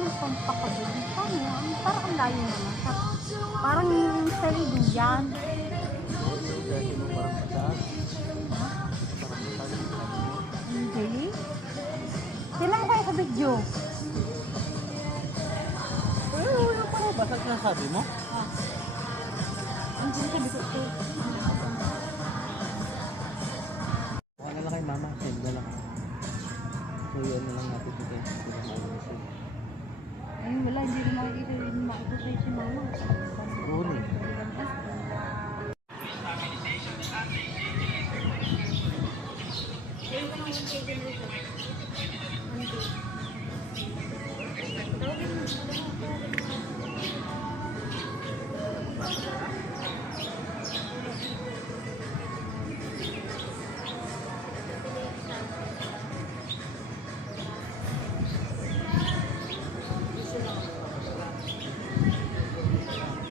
Anong pampakabili? Paano? Parang ang layo naman. Parang sa Liduyan. Kasi mo parang pasag. Parang pasag. Hindi. Tingnan mo kayo sa video. Wala pa na. Basag na sabi mo? Ah. Ang sabi ko ito. Wala na lang kay mama. Send na lang. So yun na lang natin dito. Ay, wala. Hindi ko makikita. Hindi makikita si mama. Uli.